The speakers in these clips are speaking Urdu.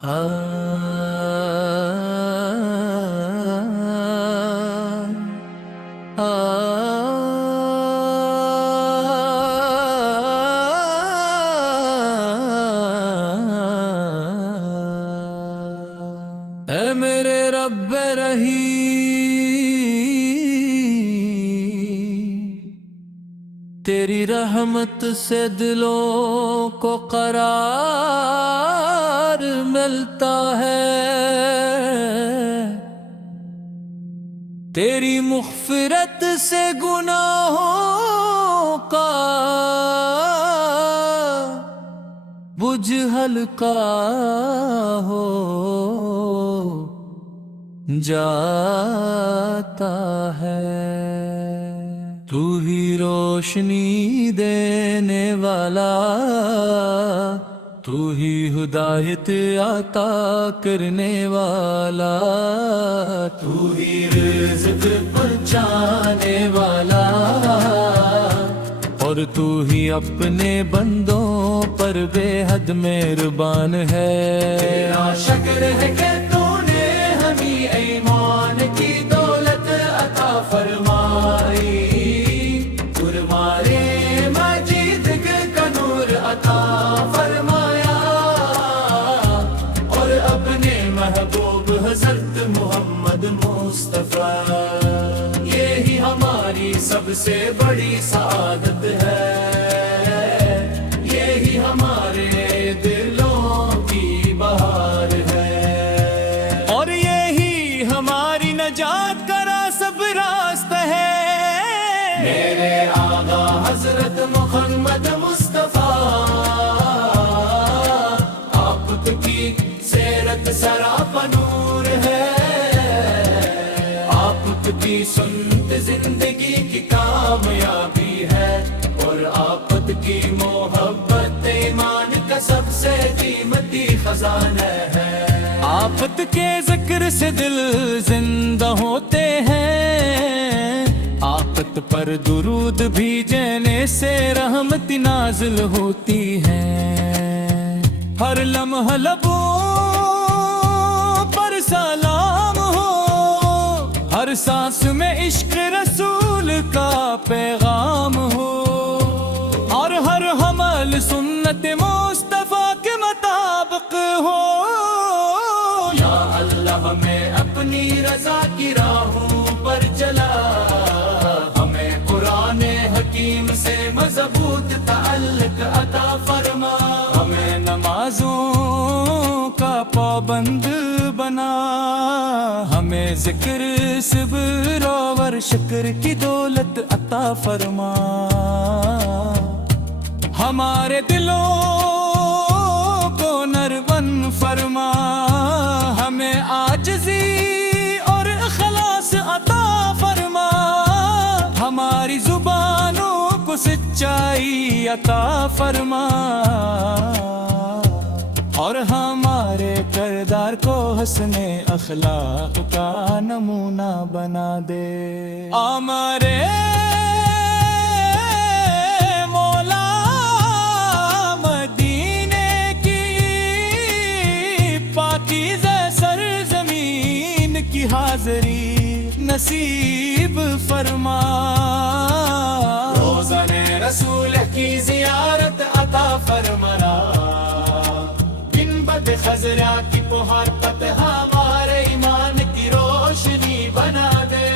اے میرے رب رحیم، تیری رحمت سے دلوں کو قرار ملتا ہے، تیری مغفرت سے گناہوں کا بوجھ ہلکا ہو جاتا ہے۔ تو ہی روشنی دینے والا، تو ہی ہدایت عطا کرنے والا، تو ہی رزق پہنچانے والا، اور تو ہی اپنے بندوں پر بے حد مہربان ہے۔ تیرا شکر ہے کہ تو نے ہمیں ایمان کی دولت عطا فرمائی، تمہارے مجید کا نور عطا فرمایا، اور اپنے محبوب حضرت محمد مصطفیٰ، یہی ہماری سب سے بڑی سعادت ہے، یہی ہمارے دلوں کی بہار ہے، اور یہی ہماری نجات کا سب راستہ ہے۔ میرے آقا حضرت محمد مصطفیٰ، آپ کی سیرت سراپا نور ہے، آپ کی سنت زندگی کی کامیابی ہے، اور آپ کی محبت ایمان کا سب سے قیمتی خزانہ ہے۔ آفت کے ذکر سے دل زندہ ہوتے ہیں، آفت پر درود بھیجنے سے رحمت نازل ہوتی ہے، ہر لمحہ لبوں پر سلام ہو، ہر سانس میں عشق رسول کا پیغام ہو، اور ہر حمل سنت مصطفیٰ کے مطابق ہو۔ یا اللہ ہمیں اپنی رضا کی راہوں پر چلا، ہمیں قرآن حکیم سے مضبوط تعلق عطا فرما، ہمیں نمازوں کا پابند بنا، ہمیں ذکر صبر اور شکر کی دولت عطا فرما، ہمارے دلوں کو نرون فرما، ہمیں عاجزی اور اخلاص عطا فرما، ہماری زبانوں کو سچائی عطا فرما، اور ہمارے کردار کو حسن اخلاق کا نمونہ بنا دے۔ ہمارے مولا مدینے کی پاکیزہ سرزمین کی حاضری نصیب فرما، روزانہ رسول کی زیارت عطا فرمانا، خزرا کی پہاڑ پت ہمارے ایمان کی روشنی بنا دے،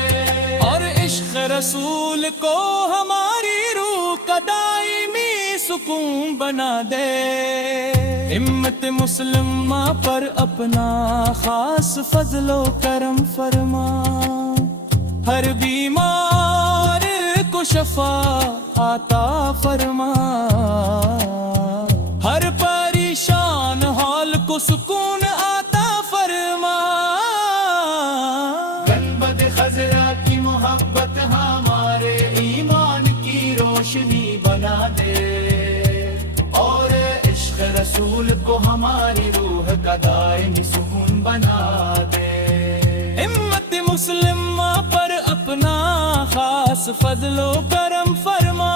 اور عشق رسول کو ہماری روح کا دائمی سکون بنا دے۔ امت مسلمہ پر اپنا خاص فضل و کرم فرما، ہر بیمار کو شفا عطا فرما، ہر پریشان حال کو سکون عطا فرما، گنبد خضرا کی محبت ہمارے ایمان کی روشنی بنا دے، اور عشق رسول کو ہماری روح کا دائمی سکون بنا دے۔ امت مسلمہ پر اپنا خاص فضل و کرم فرما،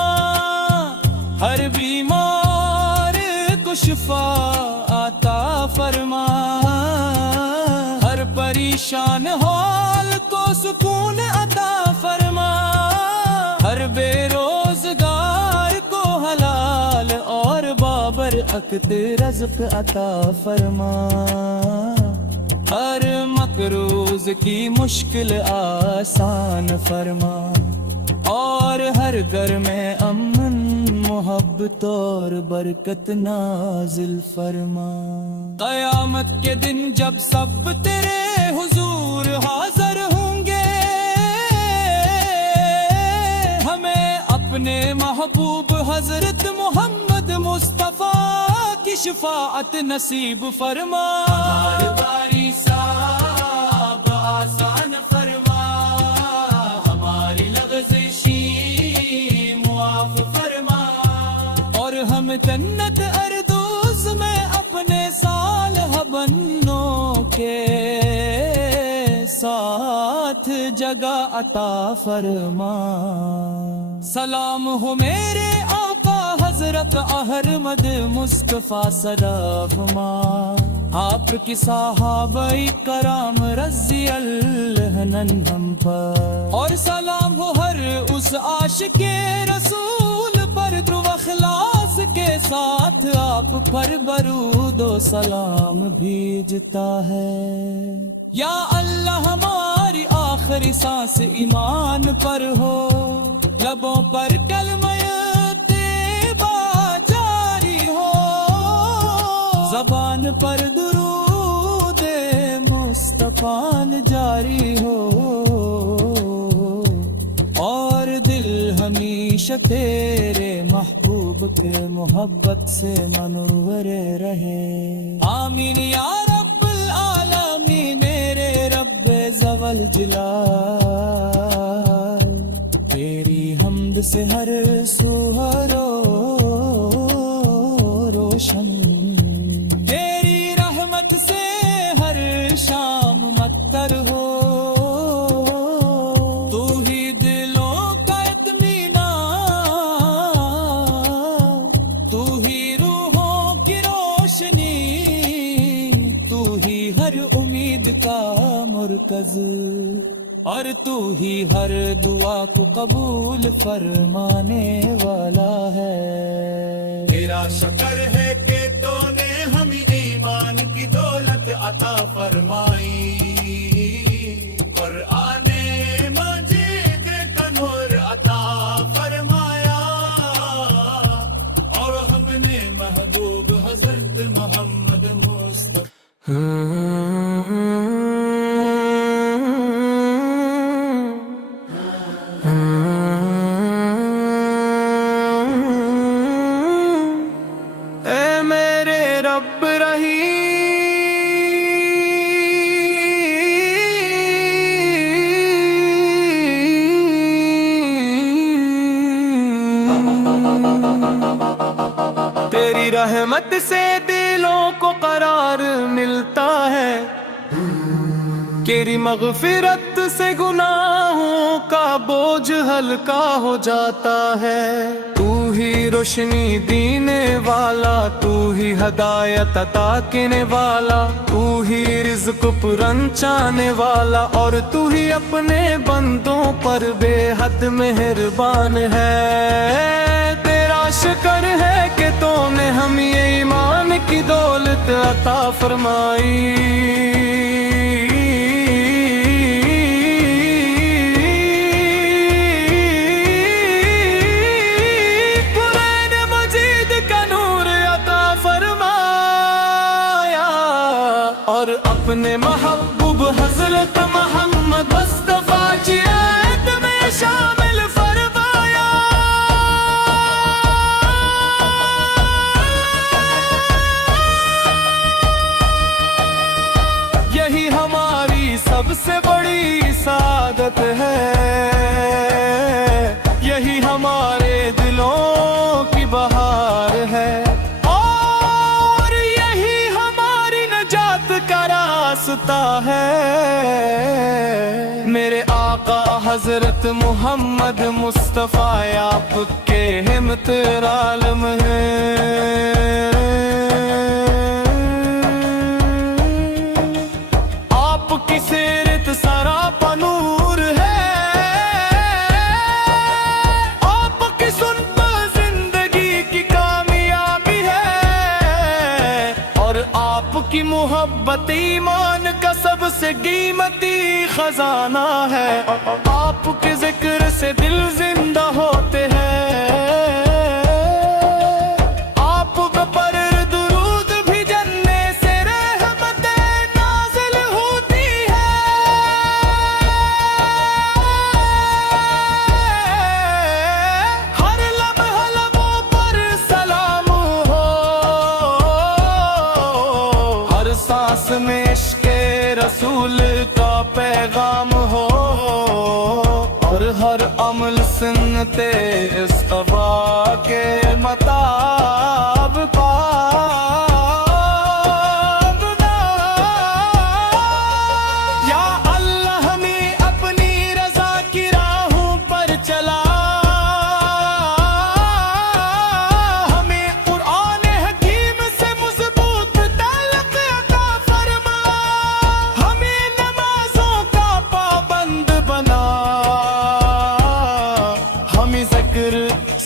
ہر بیمار کو شفا عطا فرما، پریشان حال کو سکون عطا فرما، ہر بے روزگار کو حلال اور بابرکت رزق عطا فرما، ہر مقروض کی مشکل آسان فرما، اور ہر گھر میں امن محبت اور برکت نازل فرما۔ قیامت کے دن جب سب تیرے حضور حاضر ہوں گے، ہمیں اپنے محبوب حضرت محمد مصطفیٰ کی شفاعت نصیب فرما، ہر باری صاحب آسان فرما، ہماری لغزشی معاف فرما، اور ہم جنت اردوس میں اپنے صالح بندوں کے ساتھ جگہ عطا فرما۔ سلام ہو میرے آقا حضرت احمد مصطفیٰ صدف ماں، آپ کی صحابہ کرام رضی اللہ عنہم ہم پر، اور سلام ہو ہر اس عاشق رسول پر جو اخلاص کے ساتھ آپ پر درود و سلام بھیجتا ہے۔ یا اللہ ہماری آخری سانس ایمان پر ہو، لبوں پر کلمہ طیبہ جاری ہو، زبان پر درود مصطفیٰ جاری ہو، اور دل ہمیشہ تیرے محبوب کے محبت سے منور رہے۔ آمین یا رب العالمین میرے رب ذوال جلال، تیری حمد سے ہر سو روشن، تیری رحمت سے ہر شام مطر ہو، تو ہی دلوں کا اطمینان، تو ہی روحوں کی روشنی، تو ہی ہر امید کا مرکز، اور تو ہی ہر دعا کو قبول فرمانے والا ہے۔ تیرا شکر ہے کہ تو نے ہمیں ایمان کی دولت عطا فرمائی، قرآن مجید کا نور عطا فرمایا، اور ہم نے محبوب حضرت محمد مصطفیٰ تیری رحمت سے دلوں کو قرار ملتا ہے، تیری مغفرت سے گناہوں کا بوجھ ہلکا ہو جاتا ہے۔ تو ہی روشنی دینے والا، تو ہی ہدایت عطا کرنے والا، تو ہی رزق پہنچانے والا، اور تو ہی اپنے بندوں پر بے حد مہربان ہے۔ تیرا شکر ہے کہ تو نے ہمیں ایمان کی دولت عطا فرمائی، قرآن مجید کا نور عطا فرمایا، اور اپنے محبوب حضرت محمد مصطفیٰ کی عہد میں شامل فرمایا۔ یہی ہماری سب سے بڑی سعادت ہے، یہی ہمارے دلوں کی بہار ہے، اور یہی ہماری نجات کا راستہ ہے۔ میرے آقا حضرت محمد مصطفیٰ آپ کے ہمت عالم ہیں، آپ کسے محبت ایمان کا سب سے قیمتی خزانہ ہے، آپ کے ذکر سے دل زندہ ہوتے ہیں، آپ پر درود بھی جننے سے رحمتیں نازل ہوتی ہے، ہر لمحہ لبوں پر سلام ہو، ہر سانس میں عشق رسول کا پیغام ہو، اور ہر عمل سنت اصطفیٰ کے مطابق یا اللہ ہمیں اپنی رضا کی راہوں پر چلا، ہمیں قرآن حکیم سے مضبوط تعلق عطا فرما، ہمیں نمازوں کا پابند بنا، ہمیں ذکر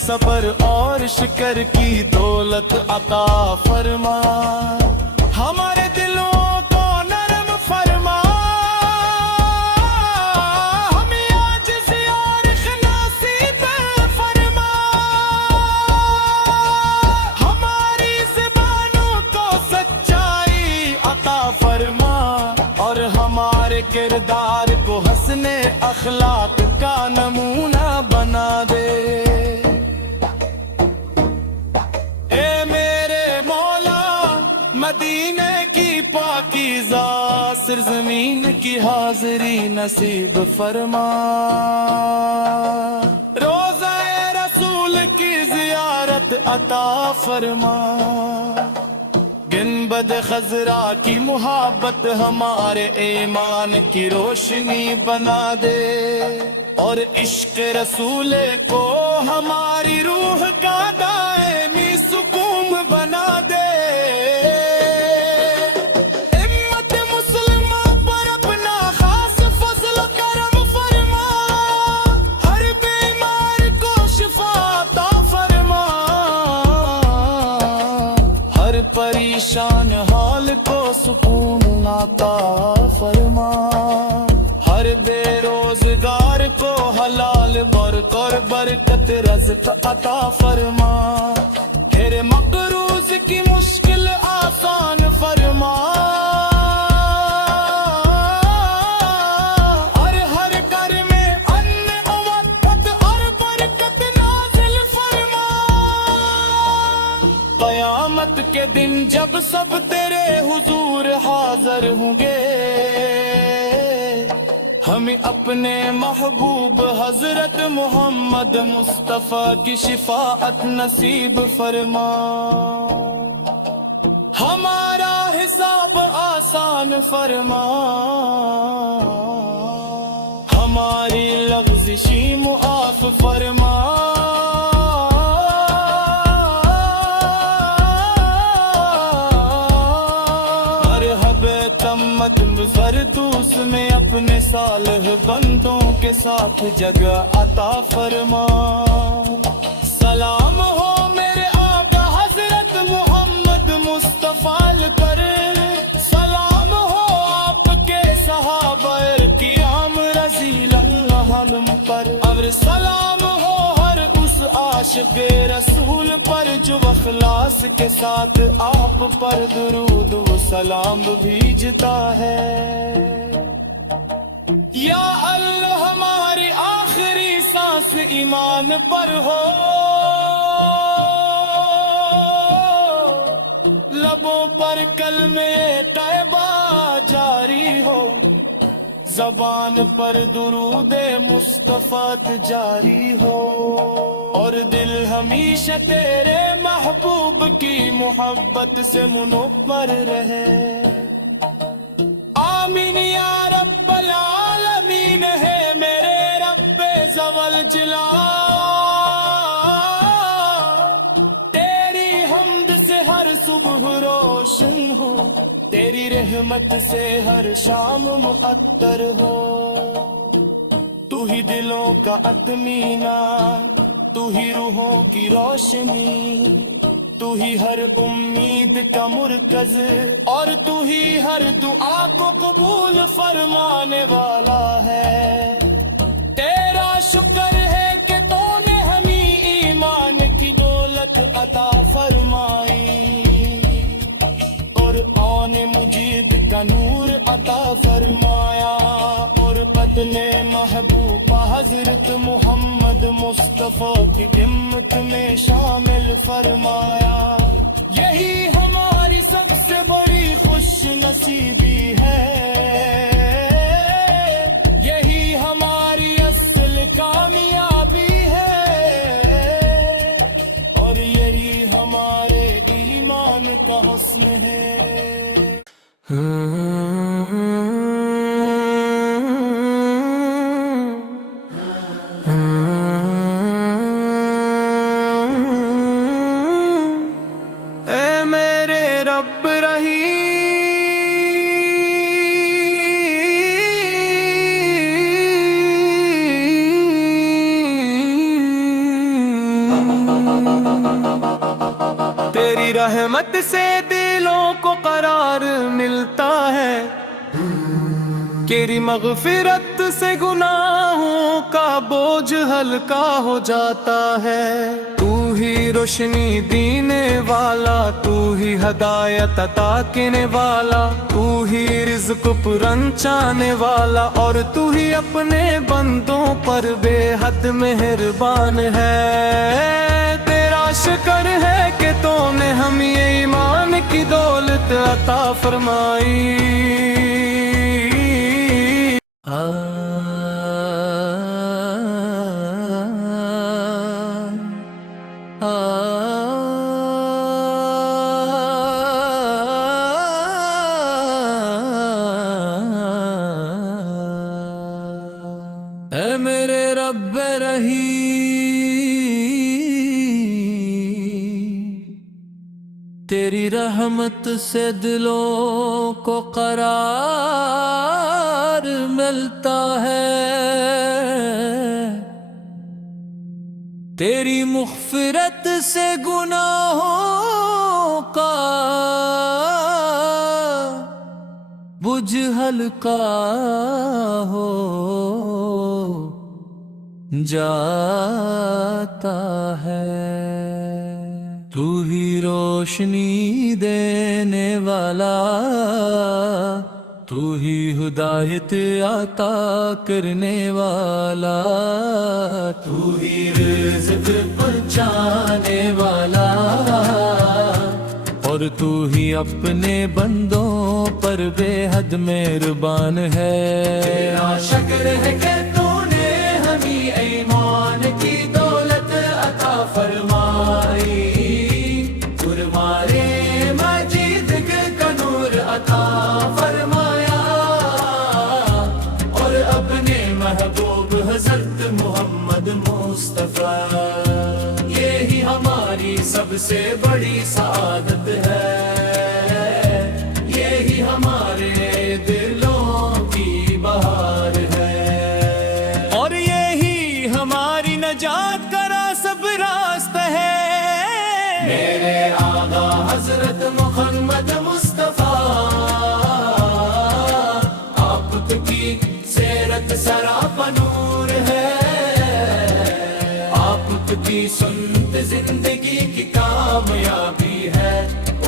صبر اور شکر کی دولت عطا فرما، ہمارے دلوں کو نرم فرما، ہمیں عاجزی اور اخلاصی پہ فرما، ہماری زبانوں کو سچائی عطا فرما، اور ہمارے کردار کو حسن اخلاق کا نمونہ بنا دے۔ اے میرے مولا مدینے کی پاکیزہ سرزمین کی حاضری نصیب فرما، روضہ رسول کی زیارت عطا فرما، گنبد خضرا کی محبت ہمارے ایمان کی روشنی بنا دے، اور عشق رسول کو ہماری روح کا دائمی سکون بنا دے، امت مسلمہ پر اپنا خاص فضل و کرم فرما، ہر بیمار کو شفا عطا فرما، ہر پریشان حال کو سکون عطا فرما، ہر بے روزگار کو حلال برکت اور برکت رزق عطا فرما، ہر مقروض کی مشکل آسان فرما، اور ہر گھر میں امن وقت اور برکت نازل فرما، قیامت کے دن جب سب تیرے حضور حاضر ہوں گے، ہمیں اپنے محبوب حضرت محمد مصطفیٰ کی شفاعت نصیب فرما، ہمارا حساب آسان فرما، ہماری لغزشی معاف فرما، تمد فردوس میں اپنے صالح بندوں کے ساتھ جگہ عطا فرما، سلام ہو میرے آقا حضرت محمد مصطفیٰ پر، سلام ہو آپ کے صحابہ کرام رضی اللہ عنہم پر، اور سلام ہو ہر اس عاشق رسول پر جو اخلاص کے ساتھ آپ پر درود و سلام بھیجتا ہے۔ یا اللہ ہماری آخری سانس ایمان پر ہو، لبوں پر کلمے طیبہ جاری ہو، زبان پر درود مصطفیٰ جاری ہو، اور دل ہمیشہ تیرے محبوب کی محبت سے منور رہے، آمین یا رب العالمین ہے میرے رب زوال جلال، تیری حمد سے ہر صبح روشن ہو، تیری رحمت سے ہر شام معطر ہو، تو ہی دلوں کا اطمینان، تو ہی روحوں کی روشنی، تو ہی ہر امید کا مرکز اور تو ہی ہر دعا کو قبول فرمانے والا ہے تیرا شکر ہے کہ تو نے ہمیں ایمان کی دولت عطا فرمائی قرآن مجید کا نور عطا فرمایا اور پتنے محبوب حضرت محمد مصطفیٰ کی امت میں شامل فرمایا یہی ہماری سب سے بڑی خوش نصیبی ہے یہی ہماری اصل کامیابی ہے اور یہی ہمارے ایمان کا حسن ہے اے میرے رب تیری رحمت سے دلوں کو قرار ملتا ہے تیری مغفرت سے گناہوں کا بوجھ ہلکا ہو جاتا ہے تو ہی روشنی دینے والا تو ہی ہدایت عطا کرنے والا تو ہی رزق پرنچانے والا اور تو ہی اپنے بندوں پر بے حد مہربان ہے تیرا شکر ہے کہ تو نے ہمیں ایمان کی دولت عطا فرمائی اے میرے رب تیری رحمت سے دلوں کو قرار ملتا ہے تیری مغفرت سے گناہوں کا بوجھ ہلکا ہو جاتا ہے تو ہی روشنی دینے والا تو ہی ہدایت عطا کرنے والا تو ہی رزق پہنچانے والا اور تو ہی اپنے بندوں پر بے حد مہربان ہے تیرا شکر ہے کہ تو نے ہمیں ایمان کی دولت عطا فرمائی تمہارے مجید کا نور عطا فرمایا اور اپنے محبوب حضرت محمد مصطفیٰ یہی ہماری سب سے بڑی سعادت ہے یہی ہمارے دلوں کی بہار ہے اور یہی ہماری نجات کا سب راستہ ہے میرے آقا حضرت محمد مصطفیٰ آپ کی سیرت سراپا نور ہے آپ کی سنت زندگی کی کامیابی ہے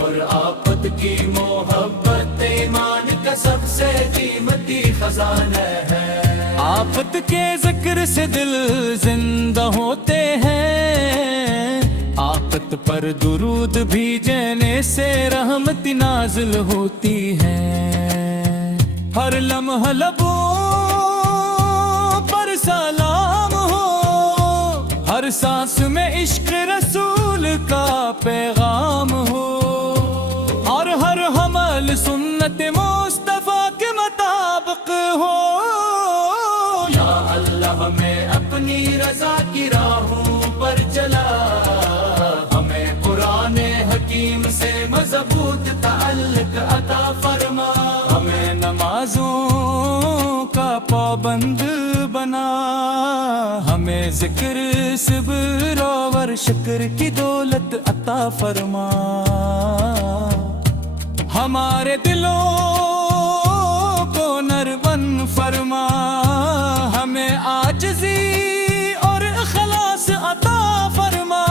اور آپ کی محبت ایمان کا سب سے قیمتی خزانہ ہے آفت کے ذکر سے دل زندہ ہوتے ہیں آفت پر درود بھیجنے سے رحمت نازل ہوتی ہے ہر لمحہ لبوں پر سلام ہو ہر سانس میں عشق رسول کا پیغام ہو اور ہر حمل سنت مصطفیٰ کے مطابق ہو یا اللہ ہمیں اپنی رضا کی راہوں پر چلا ہمیں قرآن حکیم سے مضبوط تعلق عطا فرما ہمیں نمازوں کا پابند بنا ہمیں ہمیں ذکر صبر اور شکر کی دولت عطا فرما، ہمارے دلوں کو نرم فرما، ہمیں عاجزی اور اخلاص عطا فرما،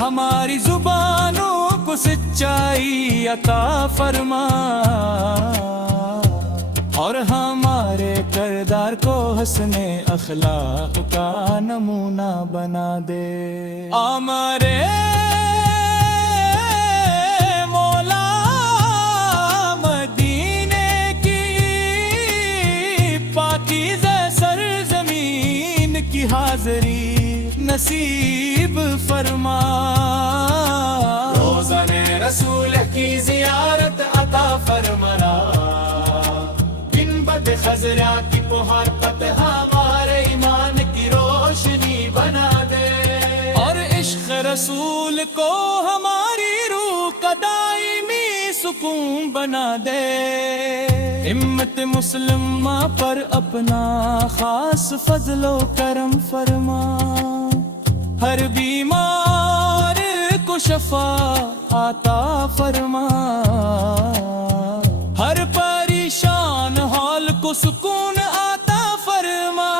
ہماری زبانوں کو سچائی عطا فرما، اور ہمارے کردار کو حسن اخلاق کا نمونہ بنا دے۔ ہمارے مولا مدینے کی پاکیزہ سرزمین کی حاضری نصیب فرما، روزانِ رسول کی زیارت عطا فرمانا، خزرا کی پہاڑ پت ہمارے ایمان کی روشنی بنا دے، اور عشق رسول کو ہماری روح کا دائمی سکون بنا دے۔ امت مسلمہ پر اپنا خاص فضل و کرم فرما، ہر بیمار کو شفا عطا فرما، ہر پریشان حال کو سکون عطا فرما،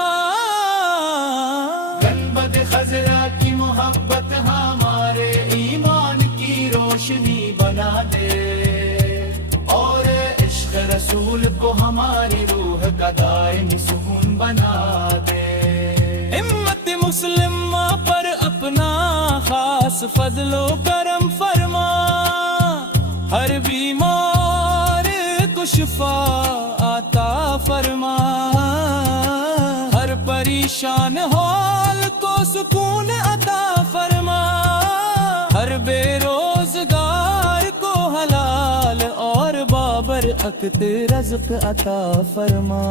گنبد خضرا کی محبت ہمارے ایمان کی روشنی بنا دے، اور عشق رسول کو ہماری روح کا دائمی سکون بنا دے۔ امت مسلمہ پر اپنا خاص فضل و کرم فرما، ہر بیمار کو شفا عطا فرما، ہر پریشان حال کو سکون عطا فرما، ہر بے روزگار کو حلال اور بابرکت رزق عطا فرما،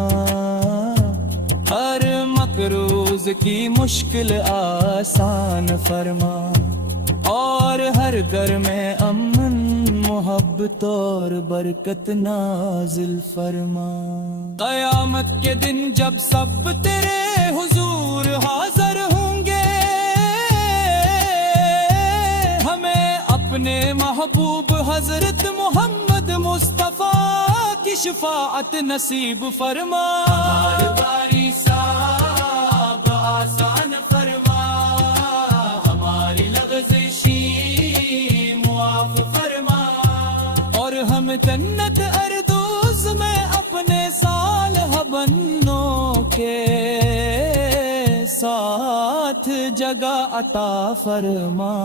ہر مقروض کی مشکل آسان فرما، اور ہر گھر میں امن محبت اور برکت نازل فرما۔ قیامت کے دن جب سب تیرے حضور حاضر ہوں گے، ہمیں اپنے محبوب حضرت محمد مصطفیٰ کی شفاعت نصیب فرما، ہر باری صاحب آسان فرما، ہماری لغزشی معاف فرما، اور ہم جنت اردوز میں اپنے صالح بندوں کے ساتھ جگہ عطا فرما۔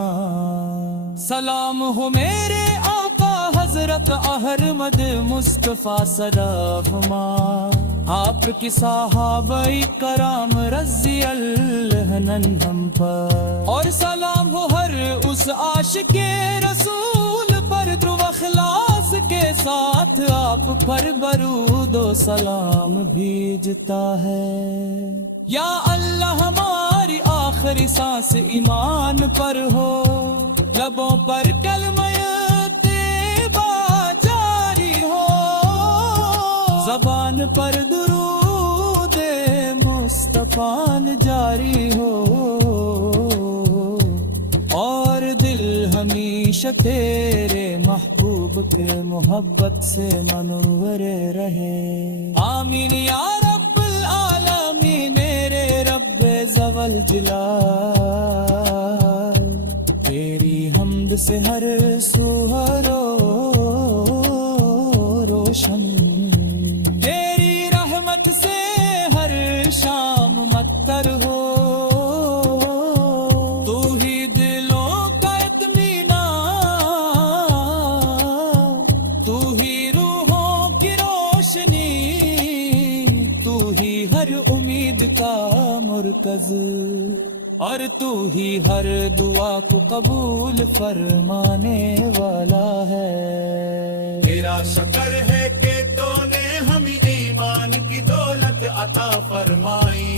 سلام ہو میرے آقا حضرت احمد مصطفیٰ صدافما، آپ کی صحابہ کرام رضی اللہ عنہم ہم پر، اور سلام ہو ہر اس عاشق رسول پر جو اخلاص کے ساتھ آپ پر درود و سلام بھیجتا ہے۔ یا اللہ ہماری آخری سانس ایمان پر ہو، لبوں پر کلمہ طیبہ جاری ہو، زبان پر درود مصطفیٰ جاری ہو، اور دل ہمیشہ تیرے محبوب کے محبت سے منور رہے۔ آمین یا رب العالمین میرے رب ذوال جلال، تیری حمد سے ہر سو روشن، تیری رحمت سے ہر شام مطر ہو، تو ہی دلوں کا اطمینان، تو ہی روحوں کی روشنی، تو ہی ہر امید کا مرکز، اور تو ہی ہر دعا کو قبول فرمانے والا ہے۔ تیرا شکر ہے کہ تو نے ہمیں ایمان کی دولت عطا فرمائی،